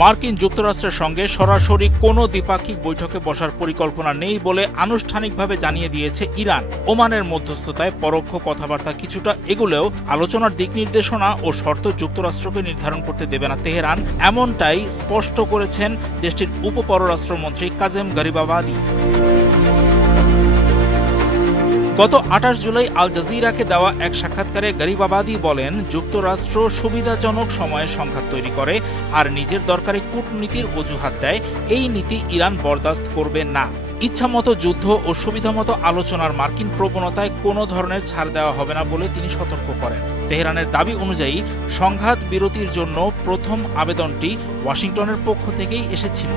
মার্কিন যুক্তরাষ্ট্রের সঙ্গে সরাসরি কোনো দ্বিপাক্ষিক বৈঠকে বসার পরিকল্পনা নেই বলে আনুষ্ঠানিকভাবে জানিয়ে দিয়েছে ইরান। ওমানের মধ্যস্থতায় পরোক্ষ কথাবার্তা কিছুটা এগুলেও আলোচনার দিক নির্দেশনা ও শর্ত যুক্তরাষ্ট্রকে নির্ধারণ করতে দেবে না তেহরান, এমনটাই স্পষ্ট করেছেন দেশটির উপপররাষ্ট্রমন্ত্রী কাজেম গরিবাবাদি। গত ২৮ জুলাই আল জাজিরাকে দেওয়া এক সাক্ষাৎকারে গরিবাবাদি বলেন, যুক্তরাষ্ট্র সুবিধাজনক সময়ে সংঘাত তৈরি করে আর নিজের দরকারি কূটনীতির অজুহাত দেয়। এই নীতি ইরান বরদাস্ত করবে না। ইচ্ছামতো যুদ্ধ ও সুবিধামতো আলোচনার মার্কিন প্রবণতায় কোনো ধরনের ছাড় দেওয়া হবে না বলে তিনি সতর্ক করেন। তেহরানের দাবি অনুযায়ী সংঘাত বিরতির জন্য প্রথম আবেদনটি ওয়াশিংটনের পক্ষ থেকেই এসেছিল।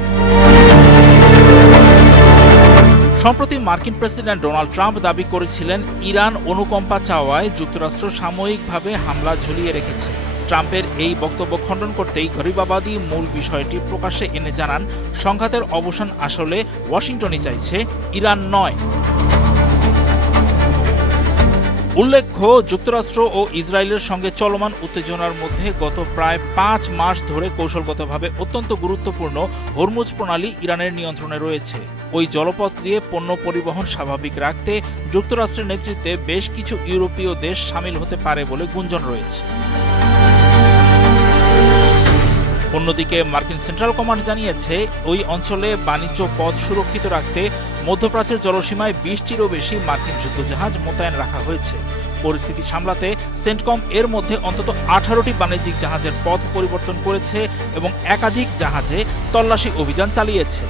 সম্প্রতি মার্কিন প্রেসিডেন্ট ডোনাল্ড ট্রাম্প দাবি করেছিলেন, ইরান অনুকম্পা চাওয়ায় যুক্তরাষ্ট্র সাময়িকভাবে হামলা ঝুলিয়ে রেখেছে। ট্রাম্পের এই বক্তব্য খণ্ডন করতেই গরিবাবাদি মূল বিষয়টি প্রকাশ্যে এনে জানান, সংঘাতের অবসান আসলে ওয়াশিংটনই চাইছে, ইরান নয়। উল্লেখ্য, যুক্তরাষ্ট্র ও ইসরায়েলের সঙ্গে চলমান উত্তেজনার মধ্যে গত প্রায় ৫ মাস ধরে কৌশলগতভাবে অত্যন্ত গুরুত্বপূর্ণ হরমুজ প্রণালী ইরানের নিয়ন্ত্রণে রয়েছে। ওই জলপথ দিয়ে পণ্য পরিবহন স্বাভাবিক রাখতে যুক্তরাষ্ট্রের নেতৃত্বে বেশ কিছু ইউরোপীয় দেশ সামিল হতে পারে বলে গুঞ্জন রয়েছে। অন্যদিকে মার্কিন সেন্ট্রাল কমান্ড জানিয়েছে, ওই অঞ্চলে বাণিজ্য পথ সুরক্ষিত রাখতে মধ্যপ্রাচ্যের জলসীমায় ২০টিরও বেশি মার্কিন যুদ্ধজাহাজ মোতায়েন রাখা হয়েছে। পরিস্থিতি সামলাতে সেন্টকম এর মধ্যে অন্তত ১৮টি বাণিজ্যিক জাহাজের পথ পরিবর্তন করেছে এবং একাধিক জাহাজে তল্লাশি অভিযান চালিয়েছে।